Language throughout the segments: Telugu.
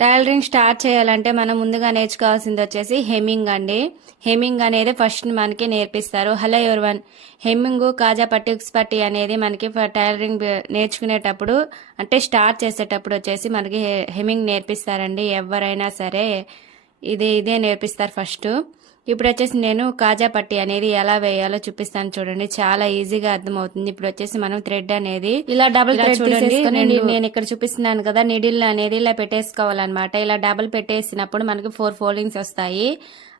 టైలరింగ్ స్టార్ట్ చేయాలంటే మనం ముందుగా నేర్చుకోవాల్సింది వచ్చేసి హెమ్మింగ్ అండి. హెమ్మింగ్ అనేది ఫస్ట్ మనకి నేర్పిస్తారు. హలో ఎవరివన్ హెమ్మింగ్ కాజా పట్టి పట్టి అనేది మనకి టైలరింగ్ నేర్చుకునేటప్పుడు అంటే స్టార్ట్ చేసేటప్పుడు వచ్చేసి మనకి హెమ్మింగ్ నేర్పిస్తారండి. ఎవరైనా సరే ఇది ఇదే నేర్పిస్తారు ఫస్ట్. ఇప్పుడు వచ్చేసి నేను కాజా పట్టి అనేది ఎలా వేయాలో చూపిస్తాను చూడండి. చాలా ఈజీగా అర్థమవుతుంది. ఇప్పుడు వచ్చేసి మనం థ్రెడ్ అనేది ఇలా డబుల్ చూడండి. నేను నేను ఇక్కడ చూపిస్తున్నాను కదా నిడిల్ అనేది ఇలా పెట్టేసుకోవాలన్నమాట. ఇలా డబుల్ పెట్టేసినప్పుడు మనకి ఫోర్ ఫోల్డింగ్స్ వస్తాయి.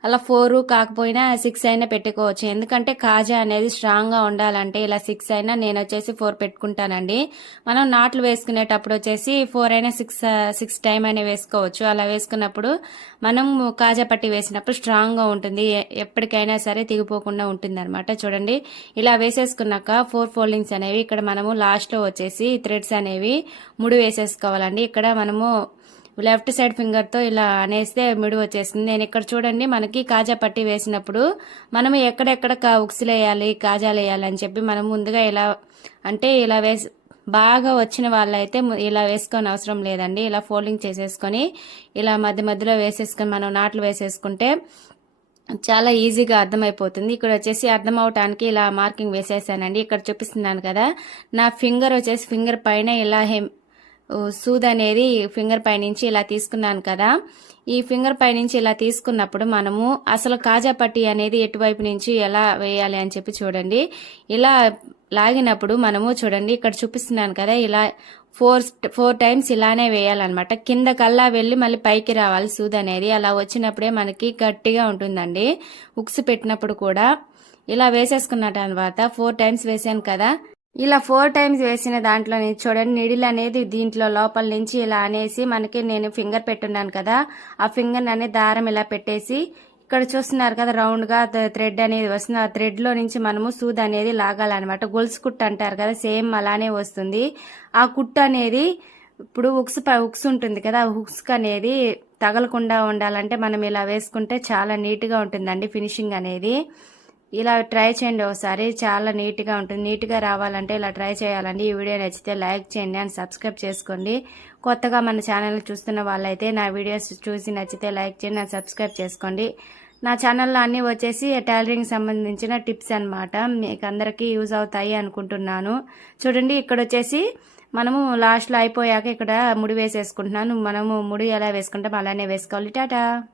అలా ఫోర్ కాకపోయినా సిక్స్ అయినా పెట్టుకోవచ్చు. ఎందుకంటే కాజా అనేది స్ట్రాంగ్గా ఉండాలంటే ఇలా సిక్స్ అయినా నేను వచ్చేసి ఫోర్ పెట్టుకుంటానండి. మనం నాట్లు వేసుకునేటప్పుడు వచ్చేసి ఫోర్ అయినా సిక్స్ సిక్స్ టైం అయినా వేసుకోవచ్చు. అలా వేసుకున్నప్పుడు మనం కాజా పట్టి వేసినప్పుడు స్ట్రాంగ్గా ఉంటుంది. ఎ- ఎప్పటికైనా సరే తెగిపోకుండా ఉంటుంది అనమాట చూడండి ఇలా వేసేసుకున్నాక ఫోర్ ఫోల్డింగ్స్ అనేవి ఇక్కడ మనము లాస్ట్లో వచ్చేసి థ్రెడ్స్ అనేవి ముడి వేసేసుకోవాలండి. ఇక్కడ మనము లెఫ్ట్ సైడ్ ఫింగర్తో ఇలా అనేస్తే మిడి వచ్చేసింది. నేను ఇక్కడ చూడండి మనకి కాజా పట్టి వేసినప్పుడు మనం ఎక్కడెక్కడ కా- ఉక్సులు వేయాలి కాజాలు వేయాలి అని చెప్పి మనం ముందుగా ఇలా అంటే ఇలా వేసి బాగా వచ్చిన వాళ్ళైతే ఇలా వేసుకొని అవసరం లేదండి. ఇలా ఫోల్డింగ్ చేసేసుకొని ఇలా మధ్య మధ్యలో వేసేసుకొని మనం నాట్లు వేసేసుకుంటే చాలా ఈజీగా అర్థమైపోతుంది. ఇక్కడ వచ్చేసి అర్థం అవటానికి ఇలా మార్కింగ్ వేసేసానండి. ఇక్కడ చూపిస్తున్నాను కదా. నా ఫింగర్ వచ్చేసి ఫింగర్ పైన ఇలా హెమ్ సూద్ అనేది ఫింగర్ పై నుంచి ఇలా తీసుకున్నాను కదా. ఈ ఫింగర్ పై నుంచి ఇలా తీసుకున్నప్పుడు మనము అసలు కాజా పట్టి అనేది ఎటువైపు నుంచి ఎలా వేయాలి అని చెప్పి చూడండి. ఇలా లాగినప్పుడు మనము చూడండి ఇక్కడ చూపిస్తున్నాను కదా ఇలా ఫోర్ ఫోర్ టైమ్స్ ఇలానే వేయాలన్నమాట. కింద కల్లా వెళ్ళి మళ్ళీ పైకి రావాలి సూద్ అనేది. అలా వచ్చినప్పుడే మనకి గట్టిగా ఉంటుందండి. ఉక్స్ పెట్టినప్పుడు కూడా. ఇలా వేసేసుకున్న తర్వాత ఫోర్ టైమ్స్ వేసాను కదా. ఇలా ఫోర్ టైమ్స్ వేసిన దాంట్లో నుంచి చూడండి నిడిల్ అనేది దీంట్లో లోపల నుంచి ఇలా అనేసి మనకి నేను ఫింగర్ పెట్టున్నాను కదా ఆ ఫింగర్ అనేది దారం ఇలా పెట్టేసి ఇక్కడ చూస్తున్నారు కదా రౌండ్గా థ్రెడ్ అనేది వస్తుంది. ఆ థ్రెడ్లో నుంచి మనము సూద్ అనేది లాగాలన్నమాట. గొలుసు కుట్టు అంటారు కదా సేమ్ అలానే వస్తుంది. ఆ కుట్టు అనేది ఇప్పుడు ఉక్స్ ఉక్స్ ఉంటుంది కదా ఆ అనేది తగలకుండా ఉండాలంటే మనం ఇలా వేసుకుంటే చాలా నీట్గా ఉంటుందండి ఫినిషింగ్ అనేది. ఇలా ట్రై చేయండి ఒకసారి. చాలా నీట్గా ఉంటుంది. నీట్గా రావాలంటే ఇలా ట్రై చేయాలండి. ఈ వీడియో నచ్చితే లైక్ చేయండి అండ్ సబ్స్క్రైబ్ చేసుకోండి. కొత్తగా మన ఛానల్ చూస్తున్న వాళ్ళైతే నా వీడియోస్ చూసి నచ్చితే లైక్ చేయండి అండ్ సబ్స్క్రైబ్ చేసుకోండి. నా ఛానల్లో అన్నీ వచ్చేసి టైలరింగ్ సంబంధించిన టిప్స్ అన్నమాట. మీకు అందరికీ యూజ్ అవుతాయి అనుకుంటున్నాను. చూడండి ఇక్కడ వచ్చేసి మనము లాస్ట్లో అయిపోయాక ఇక్కడ ముడి వేసేసుకుంటున్నాను. మనము ముడి ఎలా వేసుకుంటాం అలానే వేసుకోవాలి. టాటా!